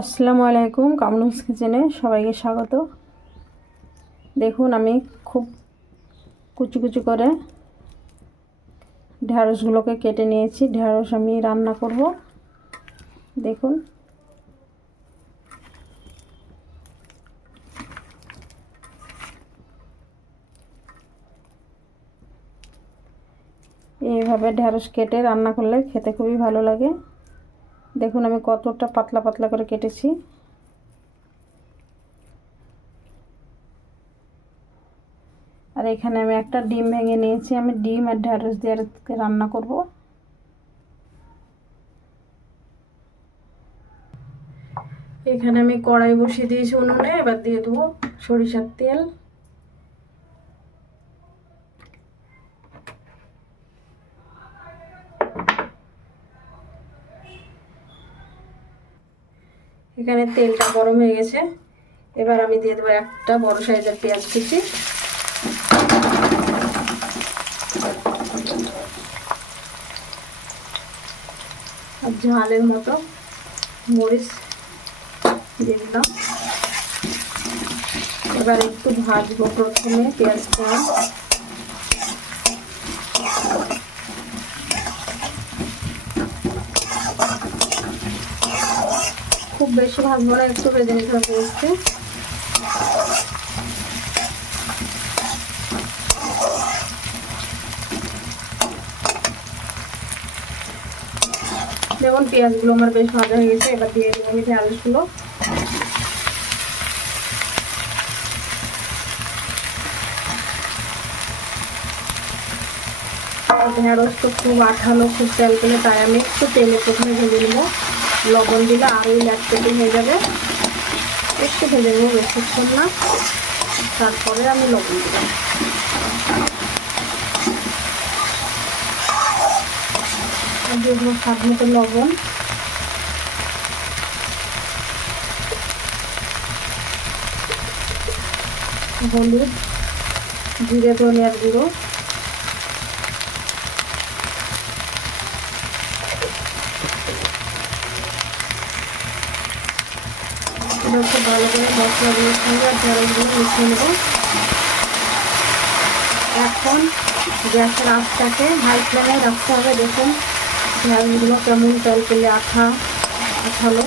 আসসালামু আলাইকুম কামনুস কিচেনে সবাইকে স্বাগত। দেখুন, আমি খুব কুচি কুচি করে ঢ্যাঁড়সগুলোকে কেটে নিয়েছি। ঢ্যাঁড়স আমি রান্না করব। দেখুন। এইভাবে ঢ্যাঁড়স কেটে রান্না করলে খেতে খুবই ভালো লাগে। দেখুন, আমি কতটা পাতলা পাতলা করে কেটেছি। আর এখানে আমি একটা ডিম ভেঙে নিয়েছি। আমি ডিম আর ঢ্যাঁড়স দিয়ে রান্না করব। এখানে আমি কড়াই বসিয়ে দিয়েছি উনুনে, এবার দিয়ে দেবো সরিষার তেল। এখানে তেলটা গরম হয়ে গেছে। এবার আমি দিয়ে দেবো একটা বড় সাইজের পেঁয়াজ কুচি। আর ঝালের মতো মরিচ দিয়ে দিলাম। এবার একটু ভাজবো প্রথমে পেঁয়াজটা। বেশি ভাজবো না একটু ভেজে নিতে হবে দেখুন পেঁয়াজগুলো আমার বেশ ভাজা হয়ে গেছে, এবার দিয়ে দেবো আমি ঢ্যাঁড়সগুলো ঢেঁড়স তো খুব আঠালো, খুব তেল পেলে তাই আমি একটু তেলে প্রথমে ভেজে নেব। লবণ দিলে আরোই ল্যাটপেটে হয়ে যাবে। একটু ভেজে নেব বেশিক্ষণ না। তারপরে আমি লবণ দিলাম। স্বাদ মতো লবণ। হলুদ, জিরে ধনিয়ার গুঁড়ো। খুব ভালো করে মশলাগুলোর সঙ্গে আর ঢেঁড়সগুলো মিশিয়ে নেব। এখন গ্যাসের আঁচটাকে হাই ফ্লেমে রাখতে হবে। দেখুন ঢেঁড়সগুলো কেমন তেল পেলে আঠা আঠালো।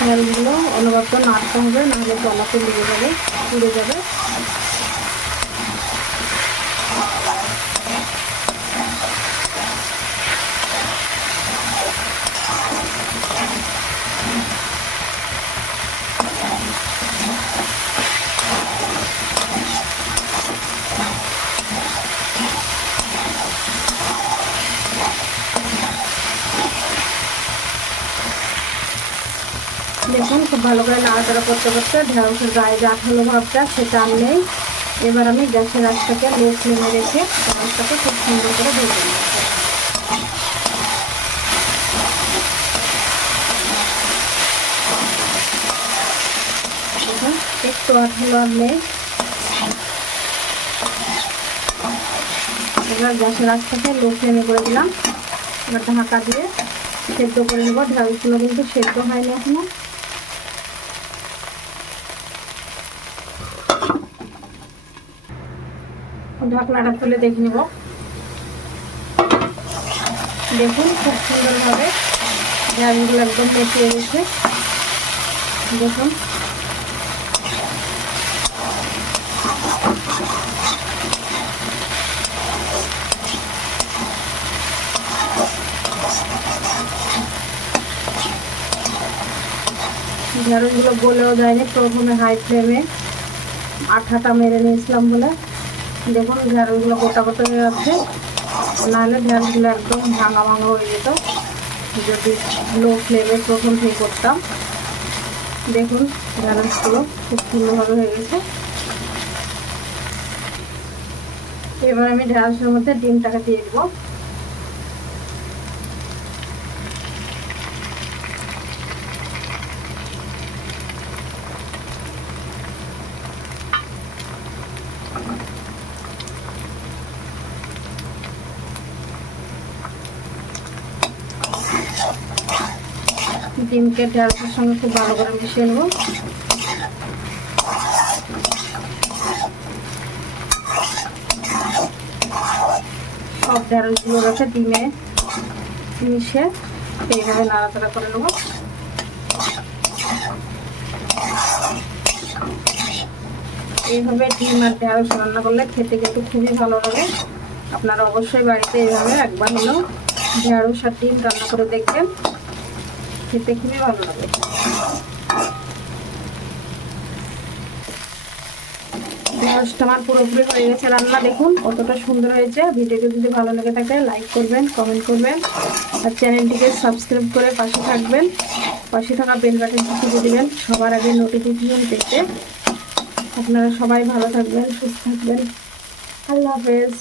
ঝালগুলো অনবরত নাড়তে হবে নাহলে জলাতে লেগে যাবে পুড়ে যাবে। দেখুন, খুব ভালো করে নাড়াচাড়া করতে করতে ঢেঁড়সের গায়ে যে আঠালো ভাবটা সেটা আর নেই। এবার আমি গ্যাসের আঁচটাকে লো ফ্লেমে রেখে ঢেঁড়সটাকে খুব সুন্দর করে নিই দেখুন, একটু আর নেই। এবার গ্যাসের আঁচটাকে লো ফ্লেমে করে দিলাম। এবার ঢাকা দিয়ে সেদ্ধ করে নেব। ঢেঁড়সগুলো কিন্তু সেদ্ধ হয়নি এখনও। ঢাকনাটা খুলে দেখে নেব। দেখুন খুব সুন্দরভাবে ঢ্যাঁড়সগুলো একদম পেঁচিয়ে গেছে দেখুন। ঢেঁড়সগুলো গলেও যায়নি, প্রথমে হাই ফ্লেমে আঠাটা মেরে নিয়েছিলাম বলে। দেখুন, ঢেঁড়সগুলো গোটা গোটা হয়ে যাচ্ছে। নাহলে ঢেঁড়সগুলো একদম ভাঙা ভাঙা হয়ে যেত। যদি লো ফ্লেমে প্রথম থেকে করতাম। দেখুন, ঢেঁড়সগুলো খুব সুন্দরভাবে হয়ে গেছে। এবার আমি ঢেঁড়সের মধ্যে ডিমটাকে দিয়ে দেবো। ডিমকে ঢেঁড়সের সঙ্গে খুব ভালো করে মিশিয়ে নেব। সব ঢেঁড়সগুলো রেখে ডিমে মিশে এইভাবে নাড়াচাড়া করে নেব। এইভাবে ডিম আর ঢেঁড়স রান্না করলে খেতে কিন্তু খুবই ভালো লাগে। আপনারা অবশ্যই বাড়িতে এইভাবে একবার হলেও ঢেঁড়স আর ডিম রান্না করে দেখবেন। খেতে খুবই ভালো লাগে। ঢেঁড়সটা আমার পুরোপুরি হয়ে গেছে রান্না। দেখুন কতটা সুন্দর হয়েছে। ভিডিওটি যদি ভালো লেগে থাকে লাইক করবেন কমেন্ট করবেন, আর চ্যানেলটিকে সাবস্ক্রাইব করে পাশে থাকবেন। পাশে থাকা বেল বাটনটি টিপে দেবেন। সবার আগে নোটিফিকেশন পেতে। আপনারা সবাই ভালো থাকবেন, সুস্থ থাকবেন। আল্লাহ হাফেজ।